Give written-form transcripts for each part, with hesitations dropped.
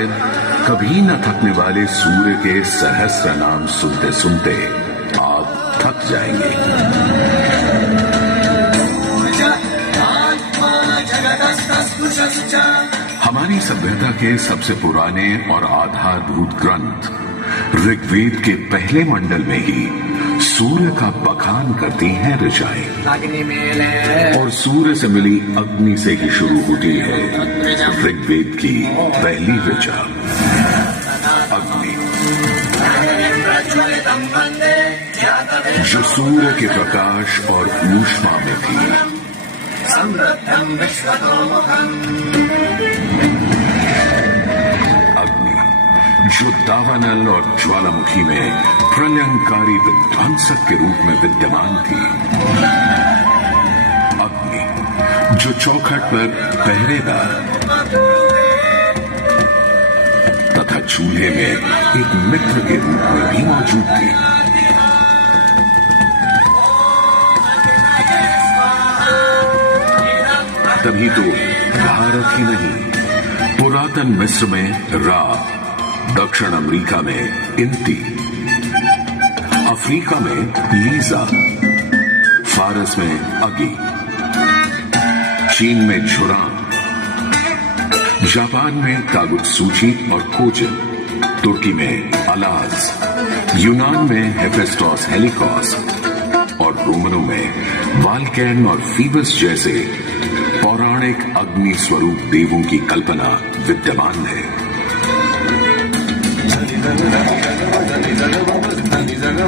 शायद कभी न थकने वाले सूर्य के सहस्र नाम सुनते सुनते आप थक जाएंगे। हमारी सभ्यता के सबसे पुराने और आधारभूत ग्रंथ ऋग्वेद के पहले मंडल में ही सूर्य का बखान करती हैं ऋचाएं, और सूर्य से मिली अग्नि से ही शुरू होती है ऋग्वेद की पहली ऋचा अग्नि, जो सूर्य के प्रकाश और ऊष्मा में थी। अग्नि जो दावानल और ज्वालामुखी में प्रलयंकारी विध्वंसक के रूप में विद्यमान थी। अग्नि जो चौखट पर पहरेदार तथा चूल्हे में एक मित्र के रूप में भी मौजूद थी। तभी तो भारत ही नहीं, पुरातन मिस्र में रा, दक्षिण अमेरिका में इंती, अफ्रीका में लीजा, फारस में अगी, चीन में झुरा, जापान में कागुत्सूची और कोजिन, तुर्की में अलाज, यूनान में हेफेस्टोस हेलिकोस और रोमनों में वाल्कैन और फीबस जैसे पौराणिक अग्नि स्वरूप देवों की कल्पना विद्यमान है।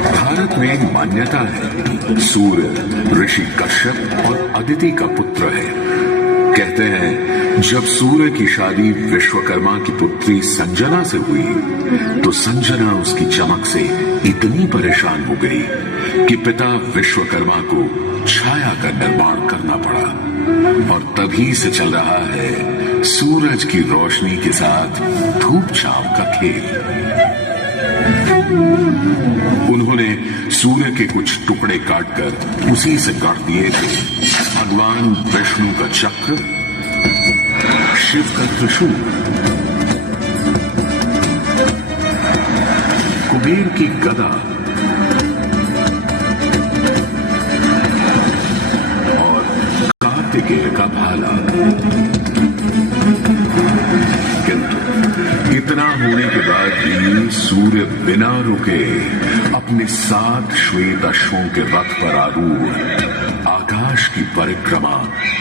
भारत में मान्यता है सूर्य ऋषि कश्यप और अदिति का पुत्र है। कहते हैं जब सूर्य की शादी विश्वकर्मा की पुत्री संजना से हुई तो संजना उसकी चमक से इतनी परेशान हो गई कि पिता विश्वकर्मा को छाया का निर्माण करना पड़ा, और तभी से चल रहा है सूरज की रोशनी के साथ धूप छांव का खेल। उन्होंने सूर्य के कुछ टुकड़े काटकर उसी से गढ़ दिए थे भगवान विष्णु का चक्र, शिव का त्रिशूल, कुबेर की गदा और कार्तिकेय का भाला। किंतु इतना होने के बाद भी सूर्य बिना रुके अपने 7 श्वेत अश्वों के रथ पर आरूढ़ आकाश की परिक्रमा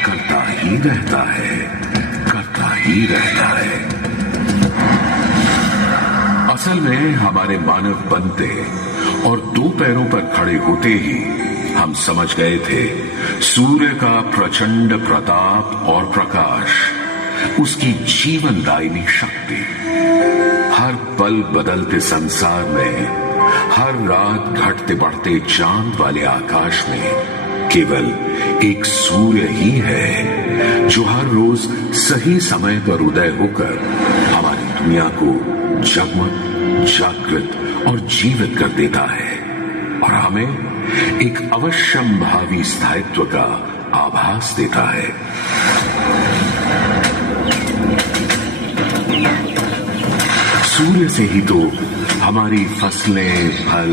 करता ही रहता है, करता ही रहता है। असल में हमारे मानव बनते और 2 पैरों पर खड़े होते ही हम समझ गए थे सूर्य का प्रचंड प्रताप और प्रकाश, उसकी जीवनदायिनी शक्ति। हर पल बदलते संसार में, हर रात घटते बढ़ते चांद वाले आकाश में केवल एक सूर्य ही है जो हर रोज सही समय पर उदय होकर हमारी दुनिया को जगमग, जागृत और जीवित कर देता है और हमें एक अवश्यम भावी स्थायित्व का आभास देता है। सूर्य से ही तो हमारी फसलें, फल,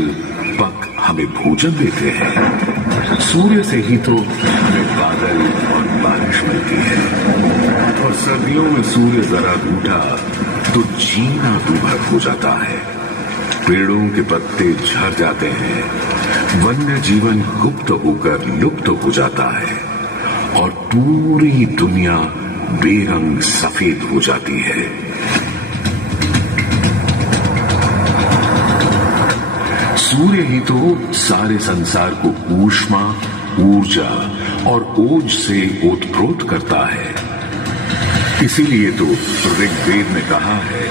पक हमें भोजन देते हैं। सूर्य से ही तो हमें बादल और बारिश मिलती है, और सर्दियों में सूर्य जरा रूठा तो जीना दूभर हो जाता है। पेड़ों के पत्ते झड़ जाते हैं, वन्य जीवन गुप्त होकर लुप्त हो जाता है और पूरी दुनिया बेरंग सफेद हो जाती है। सूर्य ही तो सारे संसार को ऊष्मा, ऊर्जा और ओज से ओतप्रोत करता है। इसीलिए तो ऋग्वेद में कहा है